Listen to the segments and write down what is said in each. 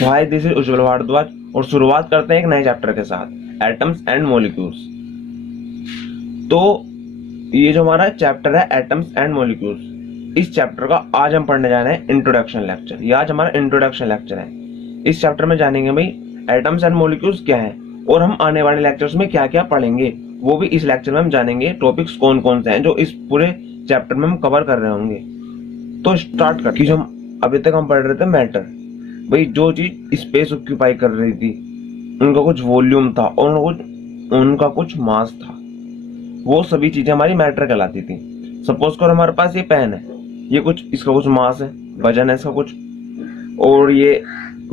Hi, this is उज्जवल भारद्वाज और शुरुआत करते हैं एक नए चैप्टर के साथ, एटम्स एंड मॉलिक्यूल्स। तो ये जो हमारा चैप्टर है एटम्स एंड मॉलिक्यूल्स, इस चैप्टर का आज हम पढ़ने जा रहे हैं इंट्रोडक्शन लेक्चर। ये आज हमारा इंट्रोडक्शन लेक्चर है। इस चैप्टर में जानेंगे भाई एटम्स एंड मॉलिक्यूल्स क्या है और हम आने वाले लेक्चर्स में क्या क्या पढ़ेंगे वो भी इस लेक्चर में हम जानेंगे। टॉपिक्स कौन कौन से हैं जो इस पूरे चैप्टर में हम कवर कर रहे होंगे। तो स्टार्ट करते हैं। जो अभी तक हम पढ़ रहे थे मैटर, भाई जो चीज स्पेस ऑक्यूपाई कर रही थी, उनका कुछ वॉल्यूम था और उनका कुछ मास था, वो सभी चीजें हमारी मैटर कहलाती थी। सपोज करो हमारे पास ये पेन है, ये कुछ इसका कुछ मास है, वजन है इसका कुछ, और ये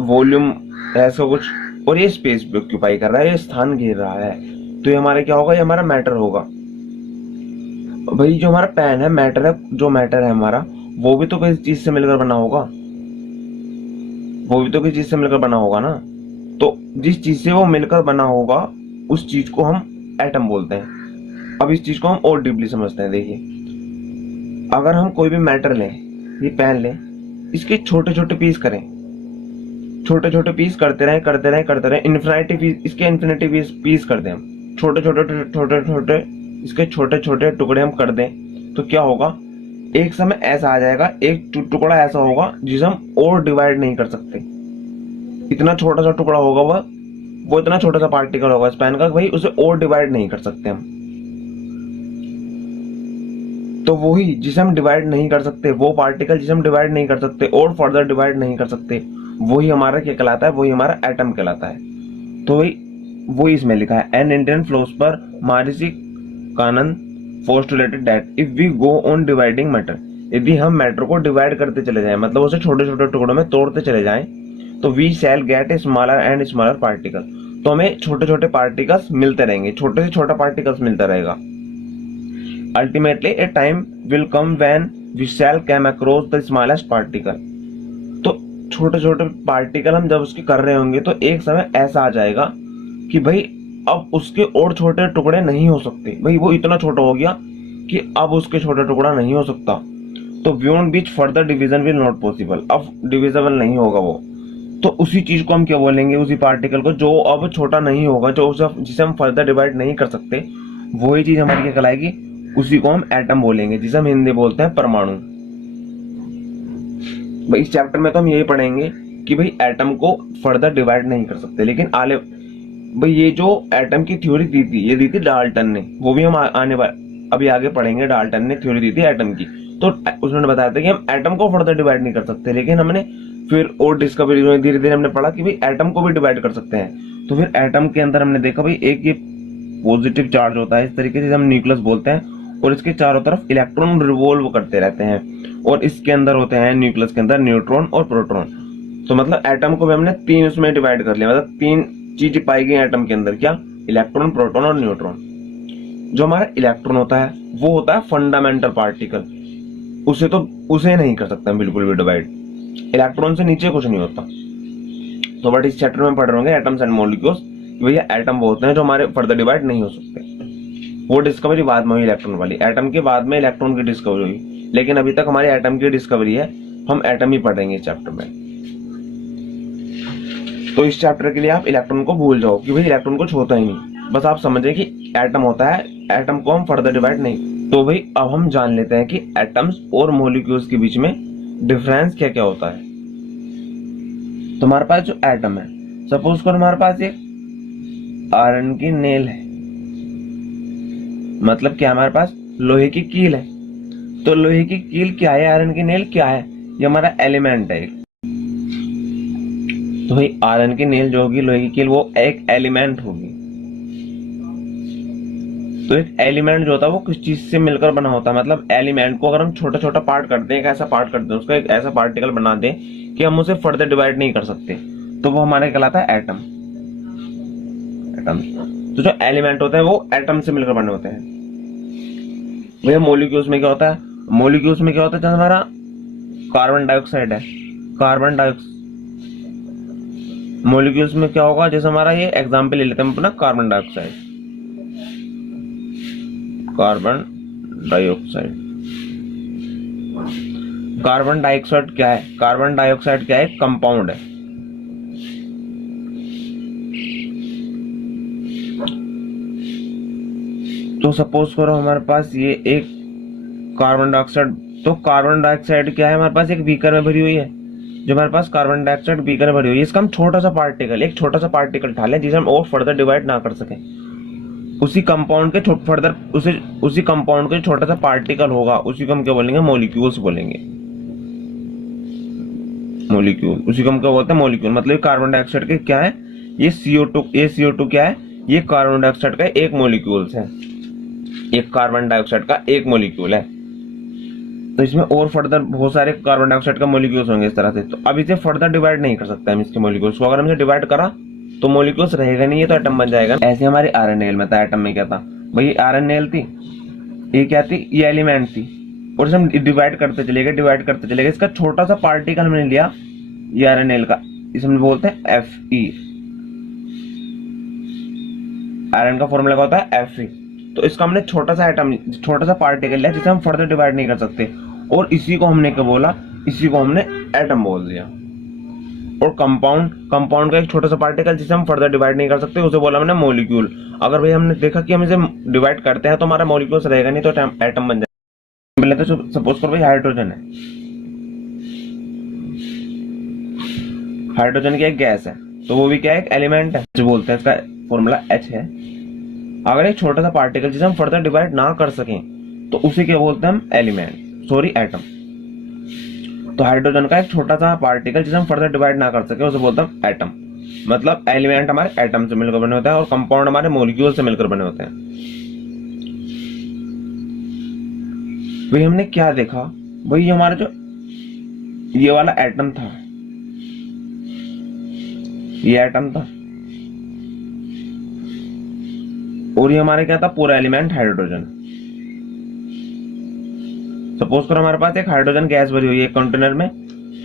वॉल्यूम है इसका कुछ, और ये स्पेस भी ऑक्यूपाई कर रहा है, ये स्थान घेर रहा है, तो ये हमारे क्या होगा, ये हमारा मैटर होगा। भाई जो हमारा पेन है मैटर है, जो मैटर है हमारा वो भी तो किसी चीज से मिलकर बना होगा, वो भी तो किसी चीज से मिलकर बना होगा ना। तो जिस चीज से वो मिलकर बना होगा उस चीज को हम एटम बोलते हैं। अब इस चीज को हम और डीपली समझते हैं। देखिए, अगर हम कोई भी मैटर लें, ये पेन लें, इसके छोटे छोटे पीस करें, छोटे छोटे पीस करते रहे इन्फिनिटी पीस, इसके इन्फिनिटी पीस कर दें हम, छोटे छोटे छोटे छोटे इसके छोटे छोटे टुकड़े हम कर दें, तो क्या होगा, एक समय ऐसा आ जाएगा, एक टुकड़ा ऐसा होगा जिसे हम और डिवाइड नहीं कर सकते। इतना छोटा सा टुकड़ा होगा वो इतना छोटा सा पार्टिकल होगा इस पेन का, भाई उसे और डिवाइड नहीं कर सकते हम। तो वही जिसे हम डिवाइड नहीं कर सकते, वो पार्टिकल जिसे हम डिवाइड नहीं कर सकते और फर्दर डिवाइड नहीं कर सकते, वही हमारा क्या कहलाता है, वही हमारा एटम कहलाता है। तो वही इसमें लिखा है, an Indian philosopher Maharshi Kanan postulated that if we go on dividing matter, यदि हम मैटर को डिवाइड करते चले जाएं, मतलब उसे छोटे छोटे टुकड़ों में तोड़ते चले जाएं, तो we shall get a smaller and smaller particle, तो हमें छोटे छोटे पार्टिकल्स मिलते रहेंगे, छोटे से छोटा पार्टिकल्स मिलता रहेगा। Ultimately a time will come when we shall come across the smallest particle, तो छोटे छोटे पार्टिकल हम जब उसके कर रहे होंगे तो एक समय ऐसा आ जाएगा कि भाई अब उसके और छोटे टुकड़े नहीं हो सकते, भाई वो इतना छोटा हो गया कि अब उसके छोटा टुकड़ा नहीं हो सकता। तो beyond which further division will not possible, अब डिविजिबल नहीं होगा वो। तो उसी चीज को हम क्या बोलेंगे, उसी पार्टिकल को जो अब छोटा नहीं होगा, जो जिसे हम फर्दर डिवाइड नहीं कर सकते, वही चीज हमारी क्या कहलाएगी, उसी को हम एटम बोलेंगे, जिसे हम हिंदी बोलते हैं परमाणु। भाई इस चैप्टर में तो हम यही पढ़ेंगे कि भाई एटम को फर्दर डिवाइड नहीं कर सकते, लेकिन भाई ये जो एटम की थ्योरी दी थी, ये दी थी डाल्टन ने, वो भी हम अभी आगे पढ़ेंगे। डाल्टन ने थ्योरी दी थी एटम की, तो उसने बताया था कि हम एटम को फर्दर डिवाइड नहीं कर सकते, लेकिन हमने फिर और डिस्कवरी में धीरे धीरे हमने पढ़ा कि भाई एटम को भी डिवाइड कर सकते हैं। तो फिर एटम के अंदर हमने देखा भाई एक ये पॉजिटिव चार्ज होता है, इस तरीके से हम न्यूक्लियस बोलते हैं, और इसके चारों तरफ इलेक्ट्रॉन रिवॉल्व करते रहते हैं, और इसके अंदर होते हैं न्यूक्लियस के अंदर न्यूट्रॉन और प्रोटॉन। तो मतलब एटम को भी हमने तीन उसमें डिवाइड कर लिया, मतलब तीन चीजें पाई गई एटम के अंदर, क्या, इलेक्ट्रॉन, प्रोटॉन और न्यूट्रॉन। जो हमारा इलेक्ट्रॉन होता है वो होता है फंडामेंटल पार्टिकल, उसे नहीं कर सकते बिल्कुल भी डिवाइड, इलेक्ट्रॉन से नीचे कुछ नहीं होता। तो बट इस चैप्टर में पढ़ रहे होंगे एटम्स एंड मॉलिक्यूल्स, भैया एटम वो होते हैं जो हमारे फर्दर डिवाइड नहीं हो सकते। वो डिस्कवरी बाद में हुई इलेक्ट्रॉन वाली, एटम के बाद में इलेक्ट्रॉन की डिस्कवरी हुई, लेकिन अभी तक हमारी एटम की डिस्कवरी है, हम एटम ही पढ़ेंगे इस चैप्टर में। तो इस चैप्टर के लिए आप इलेक्ट्रॉन को भूल जाओ कि भाई इलेक्ट्रॉन कुछ होता ही नहीं, बस आप समझे कि एटम होता है, एटम को हम फर्दर डिवाइड नहीं। तो भाई अब हम जान लेते हैं कि एटम्स और मॉलिक्यूल्स के बीच में डिफरेंस क्या क्या होता है। तो हमारे पास जो एटम है, सपोज करो हमारे पास एक आयरन की नेल है, मतलब क्या, हमारे पास लोहे की कील है। तो लोहे की कील क्या है, आयरन की नेल क्या है, ये हमारा एलिमेंट है। तो भाई आयरन की नेल जो होगी, लोहे की कील, वो एक एलिमेंट होगी। तो एक एलिमेंट जो होता है वो किस चीज से मिलकर बना होता है, मतलब एलिमेंट को अगर हम छोटा छोटा पार्ट करते हैं, एक ऐसा पार्ट करते हैं, उसका एक ऐसा पार्टिकल बना दें कि हम उसे फर्दर डिवाइड नहीं कर सकते, तो वो हमारे कहलाता है एटम। तो जो एलिमेंट होते हैं वो एटम से मिलकर बने होते हैं। भैया मॉलिक्यूल्स में क्या होता है, मॉलिक्यूल्स में क्या होता है, जैसे हमारा कार्बन डाइऑक्साइड है, कार्बन डाइऑक्साइड मॉलिक्यूल्स में क्या होगा, जैसे हमारा ये एग्जांपल ले लेते हैं अपना, carbon dioxide, carbon dioxide. Carbon dioxide क्या है, कार्बन डाइऑक्साइड क्या है, कंपाउंड है, तो सपोज करो हमारे पास ये एक कार्बन डाइऑक्साइड, तो कार्बन डाइऑक्साइड क्या है, हमारे पास एक बीकर में भरी हुई है। जो हमारे पास कार्बन डाइऑक्साइड बीकर में भरी हुई है, इसका हम छोटा सा पार्टिकल, एक छोटा सा पार्टिकल उठा लें जिसे हम और फर्दर डिवाइड ना कर सके। उसी कंपाउंड के फर्दर उसी कंपाउंड का छोटा सा पार्टिकल होगा, उसी को हम क्या बोलेंगे, मॉलिक्यूल्स बोलेंगे। मॉलिक्यूल, उसी को हम क्या बोलते हैं, मॉलिक्यूल। मतलब कार्बन डाइऑक्साइड के क्या है, ये CO2 क्या है, ये कार्बन डाइऑक्साइड का एक मॉलिक्यूल्स है, एक कार्बन डाइऑक्साइड का एक मॉलिक्यूल है। तो इसमें और फर्दर बहुत सारे कार्बन डाइऑक्साइड का मॉलिक्यूल्स होंगे इस तरह से। तो अब इसे फर्दर डिवाइड नहीं कर सकते हम इसके मॉलिक्यूल्स को। अगर हम इसे डिवाइड करा तो मॉलिक्यूल्स रहेगा नहीं, ये तो एटम बन जाएगा। ऐसे हमारी RNA में था, एटम में क्या था भाई, RNA थी, ये क्या थी, ये एलिमेंट थी। और इसे हम डिवाइड करते चले गए, इसका छोटा सा पार्टिकल हमने लिया ये RNA का, इसे हम बोलते हैं Fe। आयरन का फॉर्मूला होता है Fe। तो इसका हमने छोटा सा एटम, छोटा सा पार्टिकल लिया जिसे हम फर्दर डिवाइड नहीं कर सकते, और इसी को हमने क्या बोला, इसी को हमने एटम बोल दिया। और कंपाउंड का एक छोटा सा पार्टिकल जिसे हम फर्दर डिवाइड नहीं कर सकते, उसे बोला हमने मॉलिक्यूल। अगर भाई हमने देखा कि हम इसे डिवाइड करते हैं तो हमारा मॉलिक्यूल्स रहेगा नहीं, तो एटम बन जाएगा। पहले तो सपोज करो भाई हाइड्रोजन है, हाइड्रोजन की एक गैस है, तो वो भी क्या है, एक एलिमेंट है, जो बोलते हैं, इसका फॉर्मूला H है। अगर एक छोटा सा पार्टिकल जिसे हम फर्दर डिवाइड ना कर सकें तो उसे क्या बोलते हैं हम, एटम। तो हाइड्रोजन का एक छोटा सा पार्टिकल जिसे हम फर्दर डिवाइड ना कर सके उसे बोलते हैं एटम। मतलब एलिमेंट हमारे एटम से मिलकर बने होते हैं और कंपाउंड हमारे मॉलिक्यूल से मिलकर बने होते हैं। वही हमने क्या देखा, वही हमारा जो ये वाला एटम था, ये एटम था, और ये हमारे क्या था, पूरा एलिमेंट हाइड्रोजन। सपोज करो हमारे पास एक हाइड्रोजन गैस भरी हुई है एक कंटेनर में,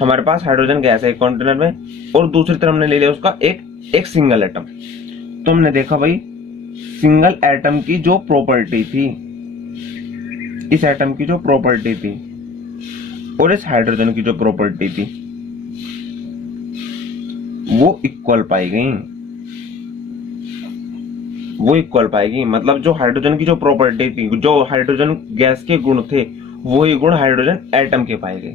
हमारे पास हाइड्रोजन गैस है एक कंटेनर में, और दूसरी तरफ हमने ले लिया उसका एक सिंगल एटम। तो हमने देखा भाई सिंगल एटम की जो प्रॉपर्टी थी, इस एटम की जो प्रॉपर्टी थी और इस हाइड्रोजन की जो प्रॉपर्टी थी, वो इक्वल पाई गई। मतलब जो हाइड्रोजन की जो प्रॉपर्टी थी, जो हाइड्रोजन गैस के गुण थे, वही गुण हाइड्रोजन एटम के पाए गए।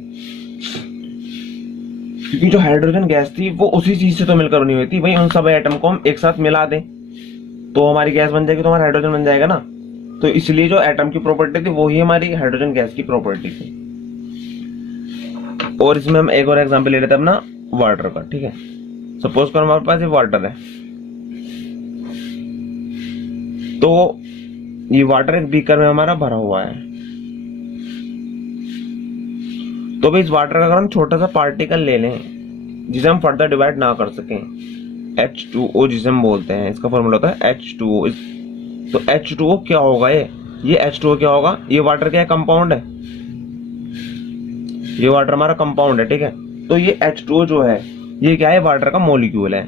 क्योंकि जो हाइड्रोजन गैस थी वो उसी चीज से तो मिलकर बनी हुई थी भाई, उन सब एटम को हम एक साथ मिला दें तो हमारी गैस बन जाएगी, तो हमारा हाइड्रोजन बन जाएगा ना। तो इसलिए जो एटम की प्रॉपर्टी थी वही हमारी हाइड्रोजन गैस की प्रॉपर्टी थी। और इसमें हम एक और एग्जांपल ले लेते हैं अपना वाटर का, ठीक है। सपोज करो हमारे पास ये वाटर है, तो ये वाटर एक बीकर में हमारा भरा हुआ है। तो भी इस वाटर का अगर हम छोटा सा पार्टिकल ले लें जिसे हम फर्दर डिवाइड ना कर सकें, H2O जिसे हम बोलते हैं, इसका फॉर्मूला होता है H2O। तो H2O क्या होगा, ये H2O क्या होगा, ये वाटर क्या है, कंपाउंड है, ये वाटर हमारा कंपाउंड है, ठीक है। तो ये H2O जो है ये क्या है, वाटर का मॉलिक्यूल है।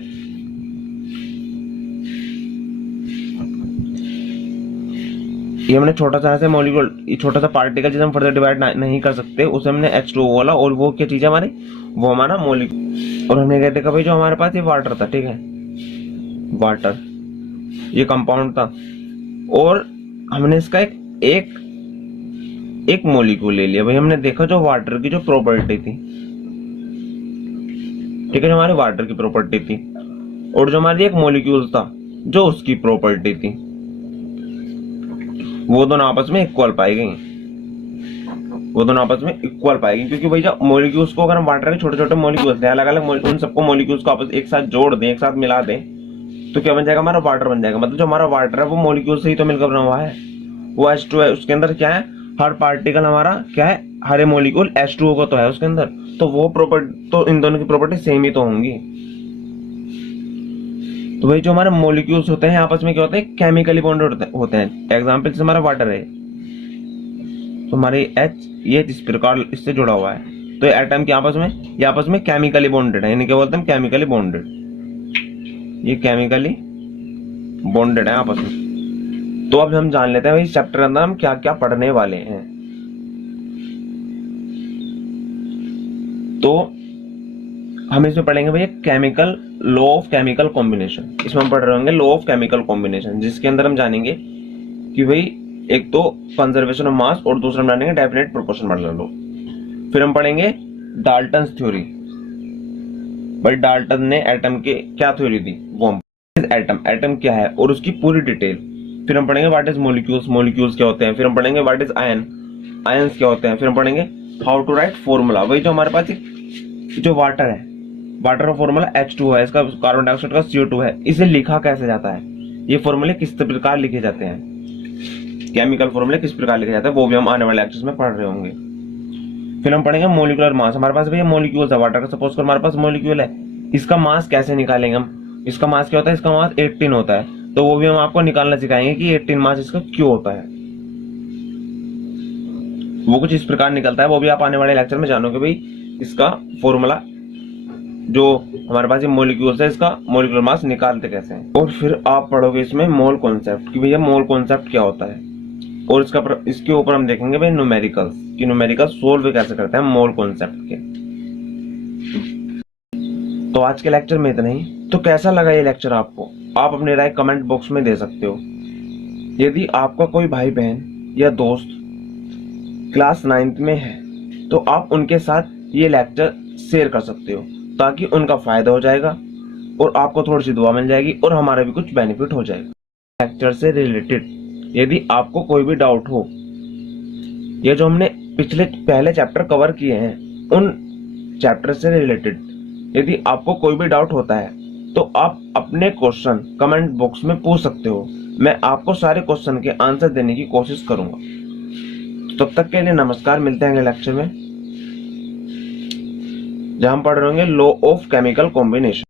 ये हमने छोटा सा ऐसे मॉलिक्यूल, ये छोटा सा पार्टिकल जिसे हम फर्दर डिवाइड नहीं कर सकते, उसे हमने H2O बोला, और वो क्या चीज है हमारी, वो हमारा मॉलिक्यूल। और हमने क्या देखा भाई, जो हमारे पास ये वाटर था, ठीक है, वाटर ये कंपाउंड था, और हमने इसका एक मॉलिक्यूल ले लिया भाई। हमने देखा जो वाटर की जो प्रॉपर्टी थी, ठीक है, जो हमारे वाटर की प्रॉपर्टी थी, और जो हमारी एक मॉलिक्यूल था जो उसकी प्रॉपर्टी थी, वो दोनों आपस में इक्वल पाई गई, क्योंकि भाई जब मॉलिक्यूल्स को अगर हम वाटर के छोटे छोटे मॉलिक्यूल्स अलग अलग, उन सबको मॉलिक्यूल्स को आपस एक साथ जोड़ दें, एक साथ मिला दें, तो क्या बन जाएगा, हमारा वाटर बन जाएगा। मतलब जो हमारा वाटर है वो मॉलिक्यूल से ही तो मिलकर बना हुआ है, वो H2 है, उसके अंदर क्या है, हर पार्टिकल हमारा क्या है, हर मॉलिक्यूल H2O का तो है उसके अंदर, तो वो प्रॉपर्टी, तो इन दोनों की प्रॉपर्टी सेम ही तो होंगी। तो भाई जो हमारे मॉलिक्यूल्स होते हैं आपस में क्या होते हैं, केमिकली बॉन्डेड होते हैं। एग्जांपल से हमारा वाटर है, तो हमारे H ये इस प्रकार इससे जुड़ा हुआ है, तो एटम के आपस में, ये आपस में केमिकली बॉन्डेड है, यानी क्या बोलते हैं, केमिकली बॉन्डेड, ये केमिकली बॉन्डेड है आपस में। तो अब हम जान लेते हैं भाई इस चैप्टर के अंदर हम क्या क्या पढ़ने वाले हैं। तो हम इसमें पढ़ेंगे भैया chemical, law of chemical combination. इसमें हम पढ़ रहे होंगे लॉ ऑफ केमिकल कॉम्बिनेशन, जिसके अंदर हम जानेंगे कि भाई एक तो कंजर्वेशन ऑफ मास और दूसरा हम जानेंगे डेफिनेट प्रोपोर्शन मॉडल लॉ। फिर हम पढ़ेंगे डाल्टन्स थ्योरी। भाई डाल्टन ने एटम के क्या थ्योरी दी, वो हम एटम, एटम क्या है और उसकी पूरी डिटेल। फिर हम पढ़ेंगे व्हाट इज मॉलिक्यूल्स, मॉलिक्यूल्स क्या होते हैं। फिर हम पढ़ेंगे व्हाट इज आयन, आयंस क्या होते हैं। फिर हम पढ़ेंगे हाउ टू राइट फॉर्मूला। वही जो हमारे पास जो वाटर है, वाटर का फॉर्मूला H2 है, इसका कार्बन डाइऑक्साइड का CO2 है, इसे लिखा कैसे जाता है, ये फॉर्मूले किस प्रकार लिखे जाते हैं, केमिकल फॉर्मूले किस प्रकार लिखे जाते हैं, वो भी हम आने वाले लेक्चर्स में पढ़ रहे होंगे। फिर हम पढ़ेंगे मोलिकुलर मास। हमारे पास भैया मोलिक्यूल्स है, वाटर का सपोज कर हमारे पास मोलिक्यूल है, इसका मास कैसे निकालेंगे हम। इसका मास क्या होता है, इसका मास 18 होता है, तो वो भी हम आपको निकालना सिखाएंगे कि 18 मास इसका क्यों होता है। वो कुछ इस प्रकार निकलता है, वो भी आप आने वाले लेक्चर में जानोगे। भाई इसका फॉर्मूला जो हमारे पास ये मोलिक्यूल्स है, इसका मोलिकुलर मास निकालते कैसे हैं। और फिर आप पढ़ोगे इसमें मोल कॉन्सेप्ट कि भैया मोल कॉन्सेप्ट क्या होता है, और इसके ऊपर हम देखेंगे भाई न्यूमेरिकल्स कि न्यूमेरिकल्स सोल्व कैसे करते हैं मोल कॉन्सेप्ट के। तो आज के लेक्चर में इतना ही। तो कैसा लगा ये लेक्चर आपको, आप अपनी राय कमेंट बॉक्स में दे सकते हो। यदि आपका कोई भाई बहन या दोस्त क्लास 9th में है तो आप उनके साथ ये लेक्चर शेयर कर सकते हो, ताकि उनका फायदा हो जाएगा और आपको थोड़ी सी दुआ मिल जाएगी और हमारा भी कुछ बेनिफिट हो जाएगा। लेक्चर से रिलेटेड यदि आपको कोई भी डाउट हो, ये जो हमने पहले चैप्टर कवर किए हैं उन चैप्टर से रिलेटेड यदि आपको कोई भी डाउट होता है तो आप अपने क्वेश्चन कमेंट बॉक्स में पूछ सकते हो। मैं आपको सारे क्वेश्चन के आंसर देने की कोशिश करूंगा। तब तक के लिए नमस्कार, मिलते हैं अगले लेक्चर में जहां हम पढ़ रहे होंगे लॉ ऑफ केमिकल कॉम्बिनेशन।